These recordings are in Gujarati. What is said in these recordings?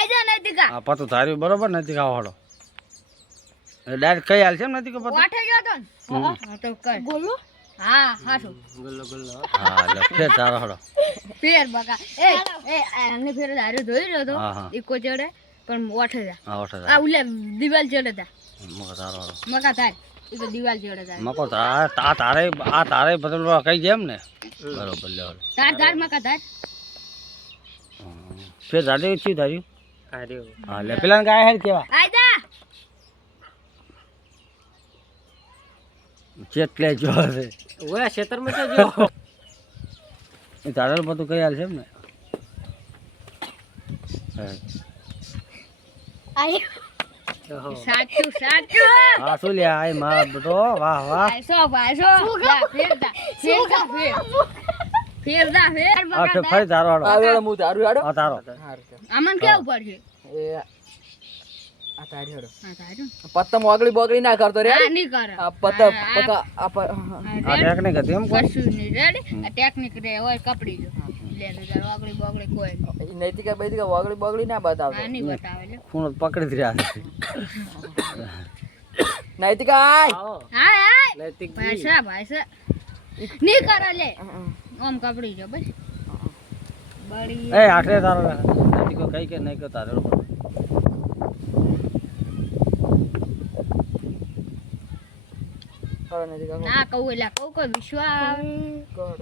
આજા નથી કા આ પતો ધાર્યું બરોબર નથી ખાવા હાડો ડાયરેક્ટ કઈ હાલ છે એમ નથી કે પતો વાઠે ગયો તો હા તો કર બોલો હા હાસો હા લે ફેર તારો હાડો ફેર બકા એ આને ફેર ધાર્યો ધોઈ રહ્યો તો હા, હા. ઈકો ચડે પણ વાઠે જા હા ઓઠે આ ઉલે દિવાલ ચડે તા મકો તારો હાડો મકા થાય ઈ તો દિવાલ ચડે તા મકો તારે બદલવા કઈ જેમ ને બરોબર લે હાડો તાર મકા થાય ફેર ધાર્યું શું ધાર્યું હા લે પેલા ગાય હેડ કેવા આજા ચેટલે જો છે ઓય ખેતરમાં તો જો એ તારે બધું કઈ હાલ છે એમ ને હા. આય ઓહો. સાચું હા શું લે આય મારા બેટો વાહ વાહ ભાઈસો ફેરદા ફેર આ બકા ફેર ફરી તારો હાડો આ વેળા હું તારું હેડો આ તારો આમન કેવું પડશે એ આ તારી હેડો હા તારું પત્તમ ઓગળી બોગળી ના કરતો રે આ નહીં કરે આ પત્તમ પકા આ ટેકનિક હતી એમ કોઈ કશું નહીં રેડી આ ટેકનિક રે હોય કપડી જો લે લે તાર વાગડી બોગડી કોઈ નહીં. નૈતિકા બૈતિકા ઓગળી બોગળી ના બતાવતો આ નહીં બતાવે લે ખૂણો પકડી જ રહ્યા છે નૈતિકા આય હાય હાય નૈતિક ભાઈસા નહીં કરે લે ઓમ કપડી જો બસ બળી એ આઠે તારો નથી કોઈ કઈ કે નહીં કે તારે હવે નૈતિકા ના કહું એટલે કહું કોઈ વિશ્વાસ કોડ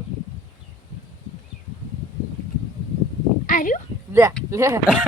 આર્યું લે લે